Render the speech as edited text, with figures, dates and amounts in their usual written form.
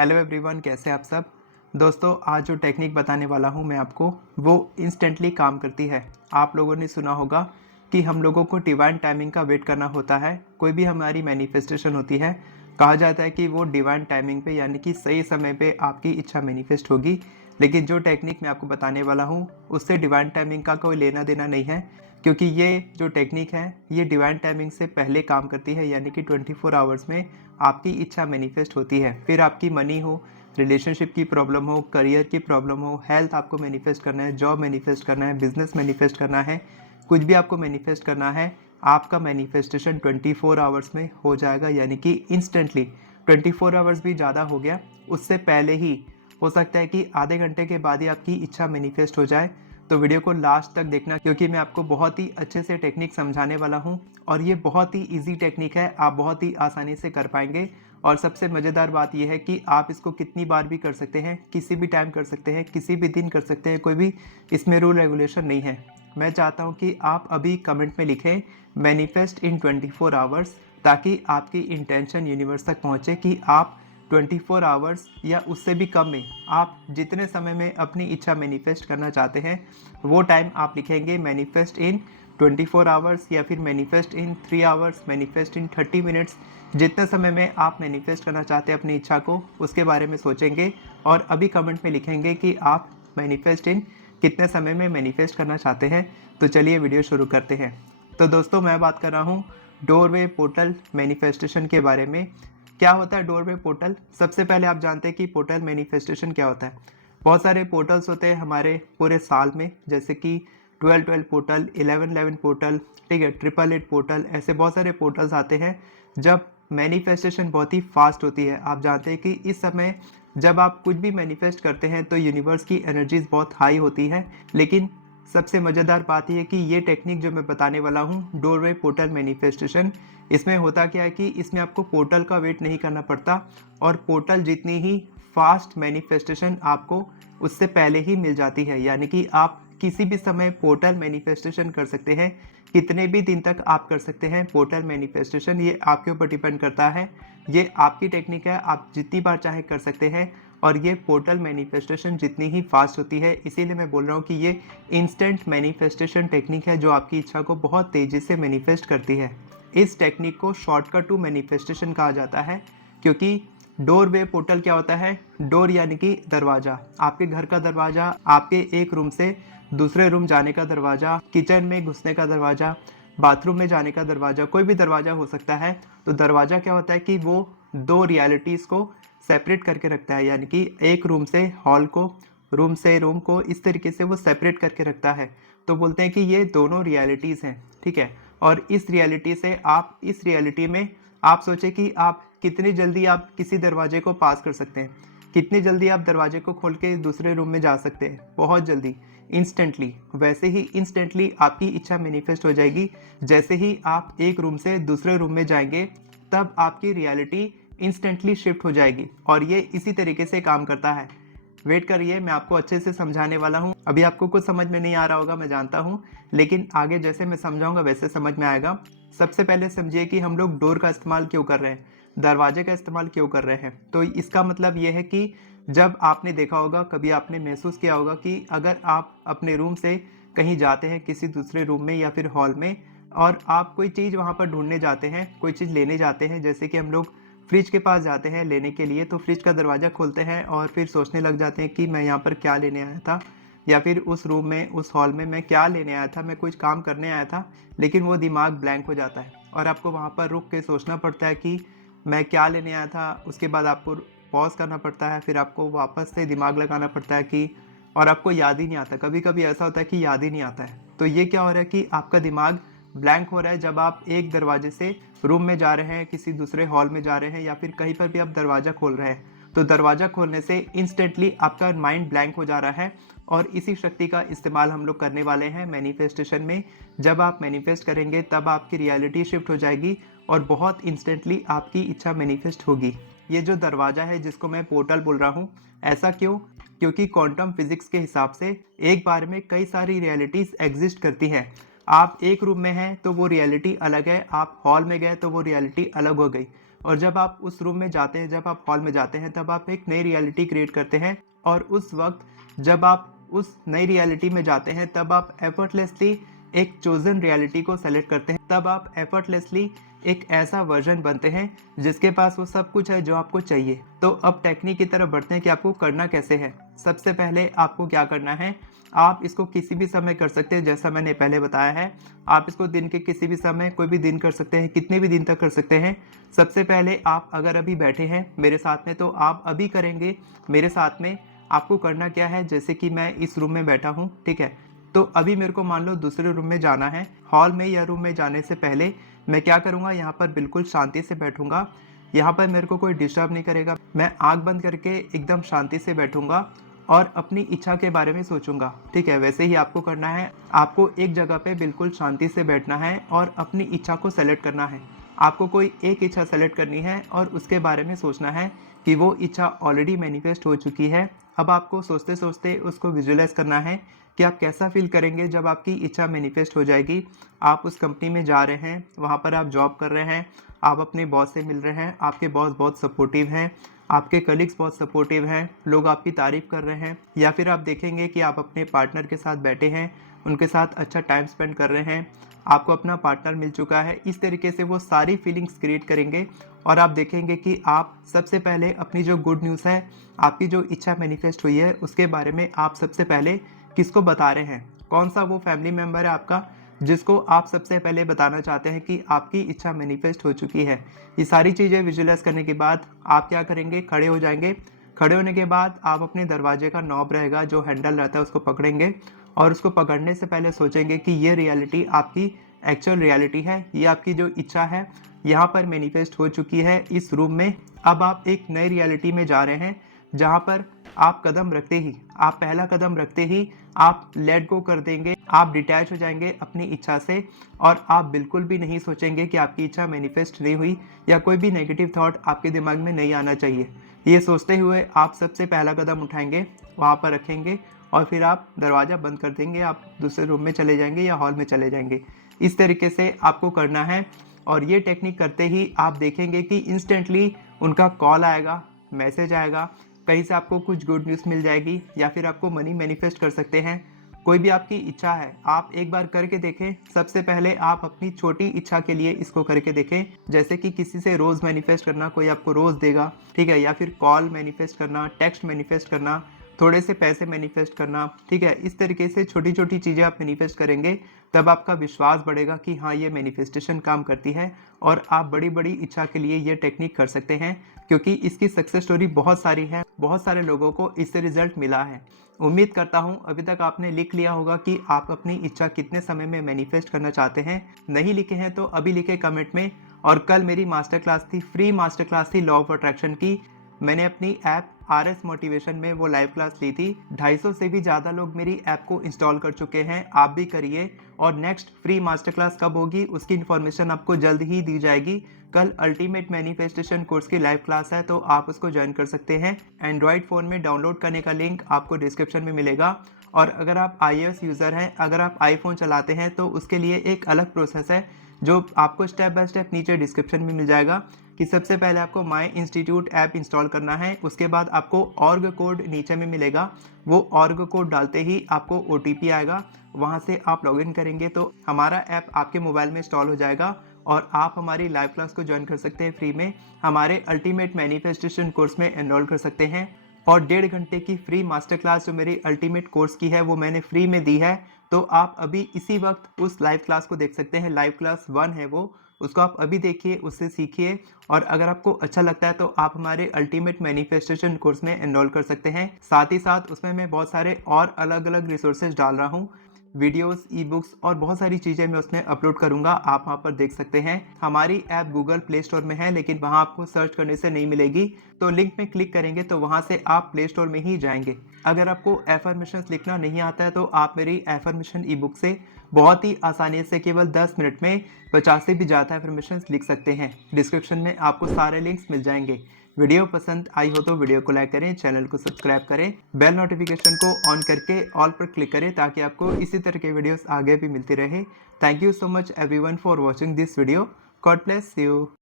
Hello everyone, कैसे आप सब दोस्तों। आज जो टेक्निक बताने वाला हूँ मैं आपको, वो इंस्टेंटली काम करती है। आप लोगों ने सुना होगा कि हम लोगों को डिवाइन टाइमिंग का वेट करना होता है। कोई भी हमारी मैनिफेस्टेशन होती है, कहा जाता है कि वो डिवाइन टाइमिंग पे यानी कि सही समय पे आपकी इच्छा मैनिफेस्ट होगी। लेकिन जो टेक्निक मैं आपको बताने वाला हूँ, उससे डिवाइन टाइमिंग का कोई लेना देना नहीं है, क्योंकि ये जो टेक्निक है ये डिवाइन टाइमिंग से पहले काम करती है। यानी कि 24 आवर्स में आपकी इच्छा मैनिफेस्ट होती है। फिर आपकी मनी हो, रिलेशनशिप की प्रॉब्लम हो, करियर की प्रॉब्लम हो, हेल्थ आपको मैनिफेस्ट करना है, जॉब मैनिफेस्ट करना है, बिजनेस मैनिफेस्ट करना है, कुछ भी आपको मैनिफेस्ट करना है, आपका मैनिफेस्टेशन 24 आवर्स में हो जाएगा। यानी कि इंस्टेंटली। 24 आवर्स भी ज़्यादा हो गया, उससे पहले ही हो सकता है कि आधे घंटे के बाद ही आपकी इच्छा मैनिफेस्ट हो जाए। तो वीडियो को लास्ट तक देखना, क्योंकि मैं आपको बहुत ही अच्छे से टेक्निक समझाने वाला हूँ और ये बहुत ही इजी टेक्निक है, आप बहुत ही आसानी से कर पाएंगे। और सबसे मज़ेदार बात यह है कि आप इसको कितनी बार भी कर सकते हैं, किसी भी टाइम कर सकते हैं, किसी भी दिन कर सकते हैं, कोई भी इसमें रूल रेगुलेशन नहीं है। मैं चाहता हूँ कि आप अभी कमेंट में लिखें मैनिफेस्ट इन 24 आवर्स, ताकि आपकी इंटेंशन यूनिवर्स तक पहुँचे कि आप 24 आवर्स या उससे भी कम में आप जितने समय में अपनी इच्छा मैनिफेस्ट करना चाहते हैं वो टाइम आप लिखेंगे मैनिफेस्ट इन 24 आवर्स, या फिर मैनिफेस्ट इन 3 आवर्स, मैनिफेस्ट इन 30 मिनट्स। जितने समय में आप मैनिफेस्ट करना चाहते हैं अपनी इच्छा को, उसके बारे में सोचेंगे और अभी कमेंट में लिखेंगे कि आप मैनिफेस्ट इन कितने समय में मैनिफेस्ट करना चाहते हैं। तो चलिए वीडियो शुरू करते हैं। तो दोस्तों, मैं बात कर रहा हूँ डोरवे पोर्टल मैनिफेस्टेशन के बारे में। क्या होता है डोरवे पोर्टल? सबसे पहले आप जानते हैं कि पोर्टल मैनिफेस्टेशन क्या होता है। बहुत सारे पोर्टल्स होते हैं हमारे पूरे साल में, जैसे कि 12-12 पोर्टल, 11-11 पोर्टल, ठीक है, 888 पोर्टल, ऐसे बहुत सारे पोर्टल्स आते हैं जब मैनिफेस्टेशन बहुत ही फास्ट होती है। आप जानते हैं कि इस समय जब आप कुछ भी मैनिफेस्ट करते हैं तो यूनिवर्स की एनर्जीज बहुत हाई होती है। लेकिन सबसे मज़ेदार बात यह है कि ये टेक्निक जो मैं बताने वाला हूँ, डोरवे पोर्टल मैनिफेस्टेशन, इसमें होता क्या है कि इसमें आपको पोर्टल का वेट नहीं करना पड़ता और पोर्टल जितनी ही फास्ट मैनिफेस्टेशन आपको उससे पहले ही मिल जाती है। यानी कि आप किसी भी समय पोर्टल मैनिफेस्टेशन कर सकते हैं, कितने भी दिन तक आप कर सकते हैं पोर्टल मैनिफेस्टेशन, ये आपके ऊपर डिपेंड करता है। ये आपकी टेक्निक है, आप जितनी बार चाहे कर सकते हैं। और ये पोर्टल मैनिफेस्टेशन जितनी ही फास्ट होती है, इसीलिए मैं बोल रहा हूँ कि ये इंस्टेंट मैनिफेस्टेशन टेक्निक है जो आपकी इच्छा को बहुत तेज़ी से मैनिफेस्ट करती है। इस टेक्निक को शॉर्टकट टू मैनिफेस्टेशन कहा जाता है, क्योंकि डोरवे पोर्टल क्या होता है? डोर यानी कि दरवाज़ा, आपके घर का दरवाज़ा, आपके एक रूम से दूसरे रूम जाने का दरवाज़ा, किचन में घुसने का दरवाज़ा, बाथरूम में जाने का दरवाज़ा, कोई भी दरवाज़ा हो सकता है। तो दरवाज़ा क्या होता है कि वो दो रियलिटीज़ को सेपरेट करके रखता है। यानी कि एक रूम से हॉल को, रूम से रूम को, इस तरीके से वो सेपरेट करके रखता है। तो बोलते हैं कि ये दोनों रियलिटीज़ हैं, ठीक है। और इस रियलिटी से आप, इस रियलिटी में आप सोचें कि आप कितनी जल्दी आप किसी दरवाजे को पास कर सकते हैं, कितनी जल्दी आप दरवाजे को खोल के दूसरे रूम में जा सकते हैं, बहुत जल्दी, इंस्टेंटली। वैसे ही इंस्टेंटली आपकी इच्छा मैनिफेस्ट हो जाएगी। जैसे ही आप एक रूम से दूसरे रूम में जाएंगे, तब आपकी रियलिटी इंस्टेंटली शिफ्ट हो जाएगी। और ये इसी तरीके से काम करता है। वेट करिए, मैं आपको अच्छे से समझाने वाला हूँ। अभी आपको कुछ समझ में नहीं आ रहा होगा, मैं जानता हूँ, लेकिन आगे जैसे मैं समझाऊंगा वैसे समझ में आएगा। सबसे पहले समझिए कि हम लोग डोर का इस्तेमाल क्यों कर रहे हैं, दरवाजे का इस्तेमाल क्यों कर रहे हैं। तो इसका मतलब ये है कि जब आपने देखा होगा, कभी आपने महसूस किया होगा कि अगर आप अपने रूम से कहीं जाते हैं किसी दूसरे रूम में या फिर हॉल में, और आप कोई चीज़ वहाँ पर ढूंढने जाते हैं, कोई चीज़ लेने जाते हैं, जैसे कि हम लोग फ्रिज के पास जाते हैं लेने के लिए, तो फ्रिज का दरवाज़ा खोलते हैं और फिर सोचने लग जाते हैं कि मैं यहाँ पर क्या लेने आया था, या फिर उस रूम में, उस हॉल में मैं क्या लेने आया था, मैं कुछ काम करने आया था। लेकिन वो दिमाग ब्लैंक हो जाता है और आपको वहाँ पर रुक के सोचना पड़ता है कि मैं क्या लेने आया था। उसके बाद आपको पॉज करना पड़ता है, फिर आपको वापस से दिमाग लगाना पड़ता है कि, और आपको याद ही नहीं आता। कभी कभी ऐसा होता है कि याद ही नहीं आता है। तो ये क्या हो रहा है कि आपका दिमाग ब्लैंक हो रहा है जब आप एक दरवाजे से रूम में जा रहे हैं, किसी दूसरे हॉल में जा रहे हैं, या फिर कहीं पर भी आप दरवाज़ा खोल रहे हैं। तो दरवाज़ा खोलने से इंस्टेंटली आपका माइंड ब्लैंक हो जा रहा है। और इसी शक्ति का इस्तेमाल हम लोग करने वाले हैं मैनिफेस्टेशन में। जब आप मैनिफेस्ट करेंगे तब आपकी रियलिटी शिफ्ट हो जाएगी और बहुत इंस्टेंटली आपकी इच्छा मैनिफेस्ट होगी। ये जो दरवाज़ा है जिसको मैं पोर्टल बोल रहा हूँ, ऐसा क्यों? क्योंकि क्वांटम फिजिक्स के हिसाब से एक बार में कई सारी रियलिटीज़ एग्जिस्ट करती हैं। आप एक रूम में हैं तो वो रियलिटी अलग है, आप हॉल में गए तो वो रियलिटी अलग हो गई। और जब आप उस रूम में जाते हैं, जब आप हॉल में जाते हैं, तब आप एक नई रियलिटी क्रिएट करते हैं। और उस वक्त जब आप उस नई रियलिटी में जाते हैं, तब आप एफर्टलेसली एक चोजन रियलिटी को सेलेक्ट करते हैं। तब आप एफर्टलेसली एक ऐसा वर्जन बनते हैं जिसके पास वो सब कुछ है जो आपको चाहिए। तो अब टेक्निक की तरफ बढ़ते हैं कि आपको करना कैसे है। सबसे पहले आपको क्या करना है, आप इसको किसी भी समय कर सकते हैं, जैसा मैंने पहले बताया है। आप इसको दिन के किसी भी समय, कोई भी दिन कर सकते हैं, कितने भी दिन तक कर सकते हैं। सबसे पहले आप अगर अभी बैठे हैं मेरे साथ में, तो आप अभी करेंगे मेरे साथ में। आपको करना क्या है, जैसे कि मैं इस रूम में बैठा हूँ, ठीक है। तो अभी मेरे को मान लो दूसरे रूम में जाना है। हॉल में या रूम में जाने से पहले मैं क्या करूँगा, यहाँ पर बिल्कुल शांति से बैठूंगा। यहाँ पर मेरे को कोई डिस्टर्ब नहीं करेगा। मैं आंख बंद करके एकदम शांति से बैठूंगा और अपनी इच्छा के बारे में सोचूंगा, ठीक है। वैसे ही आपको करना है। आपको एक जगह पे बिल्कुल शांति से बैठना है और अपनी इच्छा को सेलेक्ट करना है। आपको कोई एक इच्छा सेलेक्ट करनी है और उसके बारे में सोचना है कि वो इच्छा ऑलरेडी मैनिफेस्ट हो चुकी है। अब आपको सोचते सोचते उसको विजुअलाइज करना है कि आप कैसा फील करेंगे जब आपकी इच्छा मैनिफेस्ट हो जाएगी। आप उस कंपनी में जा रहे हैं, वहाँ पर आप जॉब कर रहे हैं, आप अपने बॉस से मिल रहे हैं, आपके बॉस बहुत सपोर्टिव हैं, आपके कलीग्स बहुत सपोर्टिव हैं, लोग आपकी तारीफ कर रहे हैं। या फिर आप देखेंगे कि आप अपने पार्टनर के साथ बैठे हैं, उनके साथ अच्छा टाइम स्पेंड कर रहे हैं, आपको अपना पार्टनर मिल चुका है। इस तरीके से वो सारी फीलिंग्स क्रिएट करेंगे और आप देखेंगे कि आप सबसे पहले अपनी जो गुड न्यूज़ है, आपकी जो इच्छा मैनिफेस्ट हुई है, उसके बारे में आप सबसे पहले किसको बता रहे हैं। कौन सा वो फैमिली मेम्बर है आपका जिसको आप सबसे पहले बताना चाहते हैं कि आपकी इच्छा मैनिफेस्ट हो चुकी है। ये सारी चीज़ें विजुअलाइज करने के बाद आप क्या करेंगे, खड़े हो जाएंगे। खड़े होने के बाद आप अपने दरवाजे का नॉब रहेगा, जो हैंडल रहता है, उसको पकड़ेंगे और उसको पकड़ने से पहले सोचेंगे कि ये रियलिटी आपकी एक्चुअल रियलिटी है। ये आपकी जो इच्छा है यहाँ पर मैनिफेस्ट हो चुकी है इस रूम में। अब आप एक नई रियलिटी में जा रहे हैं जहाँ पर आप कदम रखते ही, आप पहला कदम रखते ही आप लेट गो कर देंगे, आप डिटैच हो जाएंगे अपनी इच्छा से और आप बिल्कुल भी नहीं सोचेंगे कि आपकी इच्छा मैनिफेस्ट नहीं हुई या कोई भी नेगेटिव थॉट आपके दिमाग में नहीं आना चाहिए। ये सोचते हुए आप सबसे पहला कदम उठाएंगे, वहाँ पर रखेंगे और फिर आप दरवाज़ा बंद कर देंगे। आप दूसरे रूम में चले जाएंगे या हॉल में चले जाएंगे। इस तरीके से आपको करना है और ये टेक्निक करते ही आप देखेंगे कि इंस्टेंटली उनका कॉल आएगा, मैसेज आएगा, कहीं से आपको कुछ गुड न्यूज़ मिल जाएगी या फिर आपको मनी मैनिफेस्ट कर सकते हैं। कोई भी आपकी इच्छा है, आप एक बार करके देखें। सबसे पहले आप अपनी छोटी इच्छा के लिए इसको करके देखें, जैसे कि किसी से रोज़ मैनिफेस्ट करना, कोई आपको रोज़ देगा, ठीक है। या फिर कॉल मैनिफेस्ट करना, टेक्स्ट मैनिफेस्ट करना, थोड़े से पैसे मैनिफेस्ट करना, ठीक है। इस तरीके से छोटी छोटी चीज़ें आप मैनिफेस्ट करेंगे, तब आपका विश्वास बढ़ेगा कि हाँ, ये मैनिफेस्टेशन काम करती है और आप बड़ी बड़ी इच्छा के लिए ये टेक्निक कर सकते हैं, क्योंकि इसकी सक्सेस स्टोरी बहुत सारी है, बहुत सारे लोगों को इससे रिजल्ट मिला है। उम्मीद करता हूँ अभी तक आपने लिख लिया होगा कि आप अपनी इच्छा कितने समय में मैनिफेस्ट करना चाहते हैं। नहीं लिखे हैं तो अभी लिखे कमेंट में। और कल मेरी मास्टर क्लास थी, फ्री मास्टर क्लास थी लॉ ऑफ अट्रैक्शन की। मैंने अपनी ऐप RS मोटिवेशन में वो लाइव क्लास ली थी। 250 से भी ज़्यादा लोग मेरी ऐप को इंस्टॉल कर चुके हैं, आप भी करिए। और नेक्स्ट फ्री मास्टर क्लास कब होगी उसकी इन्फॉर्मेशन आपको जल्द ही दी जाएगी। कल अल्टीमेट मैनिफेस्टेशन कोर्स की लाइव क्लास है, तो आप उसको ज्वाइन कर सकते हैं। एंड्रॉयड फ़ोन में डाउनलोड करने का लिंक आपको डिस्क्रिप्शन में मिलेगा। और अगर आप iOS यूज़र हैं, अगर आप आईफोन चलाते हैं, तो उसके लिए एक अलग प्रोसेस है जो आपको स्टेप बाय स्टेप नीचे डिस्क्रिप्शन में मिल जाएगा। कि सबसे पहले आपको माई इंस्टीट्यूट ऐप इंस्टॉल करना है, उसके बाद आपको ऑर्ग कोड नीचे में मिलेगा। वो ऑर्ग कोड डालते ही आपको OTP आएगा, वहाँ से आप लॉगिन करेंगे तो हमारा ऐप आपके मोबाइल में इंस्टॉल हो जाएगा और आप हमारी लाइव क्लास को ज्वाइन कर सकते हैं फ्री में। हमारे अल्टीमेट मैनिफेस्टेशन कोर्स में एनरोल कर सकते हैं। और 1.5 घंटे की फ्री मास्टर क्लास जो मेरी अल्टीमेट कोर्स की है, वो मैंने फ्री में दी है। तो आप अभी इसी वक्त उस लाइव क्लास को देख सकते हैं। लाइव क्लास 1 है वो, उसको आप अभी देखिए, उससे सीखिए। और अगर आपको अच्छा लगता है तो आप हमारे अल्टीमेट मैनिफेस्टेशन कोर्स में एनरोल कर सकते हैं। साथ ही साथ उसमें मैं बहुत सारे और अलग अलग रिसोर्सेज डाल रहा हूँ, वीडियोस, ई बुक्स और बहुत सारी चीज़ें मैं उसमें अपलोड करूँगा, आप वहाँ पर देख सकते हैं। हमारी ऐप गूगल प्ले स्टोर में है, लेकिन वहाँ आपको सर्च करने से नहीं मिलेगी। तो लिंक में क्लिक करेंगे तो वहाँ से आप प्ले स्टोर में ही जाएंगे। अगर आपको एफर्मेशंस लिखना नहीं आता है तो आप मेरी एफर्मेशन ई बुक से बहुत ही आसानी से केवल 10 मिनट में 50 से भी ज़्यादा एफर्मेशंस लिख सकते हैं। डिस्क्रिप्शन में आपको सारे लिंक्स मिल जाएंगे। वीडियो पसंद आई हो तो वीडियो को लाइक करें, चैनल को सब्सक्राइब करें, बेल नोटिफिकेशन को ऑन करके ऑल पर क्लिक करें ताकि आपको इसी तरह के वीडियोस आगे भी मिलती रहे। Thank you so much everyone for watching this video. God bless you.